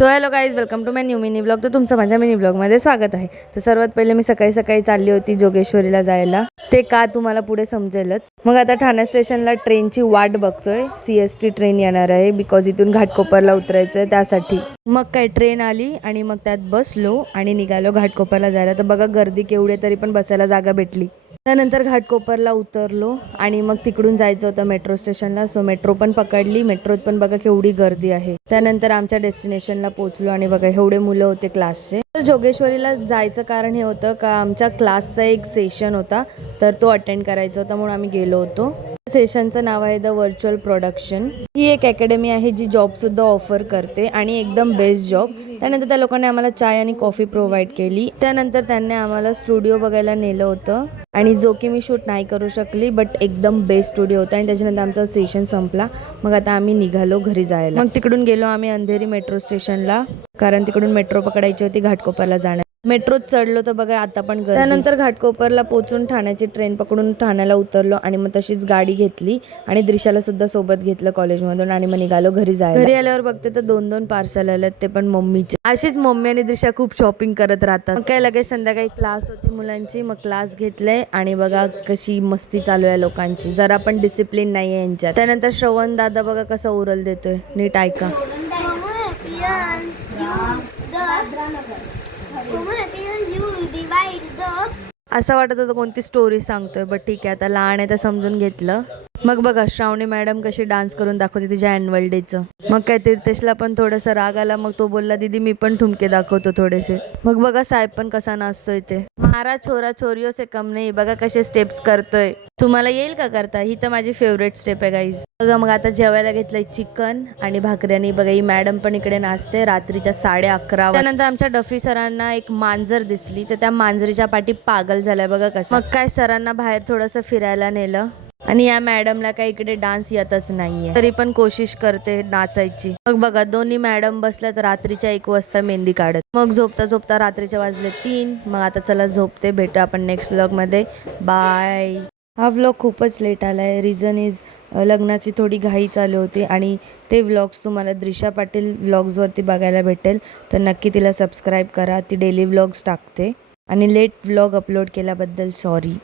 So hello guys, welcome to my new mini blog. तर तुमचं माझ्या मिनी ब्लॉगमध्ये स्वागत आहे. तर सर्वात पहिले मी सकाळी सकाळी चालली होती जोगेश्वरीला जायला. ते का तुम्हाला पुढे समजेलच. मग आता ठाणे स्टेशनला ट्रेनची वाट बघतोय. CST ट्रेन येणार आहे बिकॉज इथून घाटकोपरला उतरायचं आहे त्यासाठी. मग काय ट्रेन आली आणि मग त्यात बसलो आणि निघालो घाटकोपरला जायला. तर बघा गर्दी केवढी तरी पण बसायला जागा भेटली. त्यानंतर घाटकोपरला उतरलो आणि मग तिकडून जायचं होतं मेट्रो स्टेशनला. सो मेट्रो पण पकडली. मेट्रोत पण बघा केवढी गर्दी आहे. त्यानंतर आमच्या डेस्टिनेशनला पोहोचलो आणि बघा एवढे मुलं होते क्लासचे. तर जोगेश्वरीला जायचं कारण हे होतं का आमच्या क्लासचा एक सेशन होता, तर तो अटेंड करायचा होता म्हणून आम्ही गेलो होतो. सेशनचं नाव आहे द व्हर्च्युअल प्रोडक्शन. ही एक अकॅडमी आहे जी जॉबसुद्धा ऑफर करते आणि एकदम बेस्ट जॉब. त्यानंतर त्या लोकांनी आम्हाला चाय आणि कॉफी प्रोव्हाइड केली. त्यानंतर त्यांनी आम्हाला स्टुडिओ बघायला नेलं होतं आणि जो की मी शूट नाही करू शकली, बट एकदम बेस्ट स्टुडिओ होता. आणि त्याच्यानंतर आमचा सेशन संपला. मग आता आम्ही निघालो घरी जायला. मग तिकडून गेलो आम्ही अंधेरी मेट्रो स्टेशनला, कारण तिकडून मेट्रो पकडायची होती घाटकोपरला जाण्या. मेट्रोत चढलो तर बघा आता पण गर्दी. त्यानंतर घाटकोपरला पोहोचून ठाण्याची ट्रेन पकडून ठाण्याला उतरलो आणि मग तशीच गाडी घेतली आणि द्रिशाला सुद्धा सोबत घेतलं कॉलेजमधून आणि मग निघालो घरी जायला. घरी आल्यावर बघते तर 2-2 पार्सल आलेत, ते पण मम्मीचे. अशीच मम्मी आणि द्रिशा खूप शॉपिंग करत राहतात. मग काय लगेच संध्याकाळी क्लास होती मुलांची, मग क्लास घेतले आणि बघा कशी मस्ती चालू आहे लोकांची. जरा पण डिसिप्लिन नाही आहे यांच्यात. त्यानंतर श्रवण दादा बघा कसा ओरल देतोय, नीट ऐका. असं वाटत होतं कोणती स्टोरी सांगतोय, बट ठीक आहे आता लहान आहे तर समजून घेतलं. मग बघा श्रावणी मॅडम कशी डान्स करून दाखवते तिच्या ॲन्युअल डेचं. मग काय तीर्थेशला पण थोडंसं राग आला, मग तो बोलला दीदी मी पण ठुमके दाखवतो थोडेसे. मग बघा साहेब पण कसा नाचतोय ते. मारा छोरा छोरियों से कम नाही. बघा कसे स्टेप्स करतोय. तुम्हाला येईल का करता? ही तर माझी फेवरेट स्टेप आहे गाईज. बघा मग आता जेवायला घेतलंय चिकन आणि भाकऱ्यानी. बघा ही मॅडम पण इकडे नाचते रात्रीच्या 11:30. त्यानंतर आमच्या डफी सरांना एक मांजर दिसली, तर त्या मांजरीच्या पाठी पागल झालाय बघा कसं. मग काय सरांना बाहेर थोडंसं फिरायला नेलं आणि या मॅडमला काय इकडे डान्स येतच नाहीये, तरी पण कोशिश करते नाचायची. मग बघा दोन्ही मॅडम बसल्यात रात्रीच्या 1 वाजता मेहंदी काढत. मग झोपता झोपता रात्रीचे वाजले 3. मग आता चला झोपते. भेटू आपण नेक्स्ट व्लॉग मध्ये. बाय. हा व्लॉग खूपच लेट आला आहे. रिझन इज लग्नाची थोडी घाई चालू होती आणि ते व्लॉग्स तुम्हाला द्रिशा पाटील व्लॉग्सवरती बघायला भेटेल. तर नक्की तिला सबस्क्राईब करा. ती डेली व्लॉग्स टाकते आणि लेट व्लॉग अपलोड केल्याबद्दल सॉरी.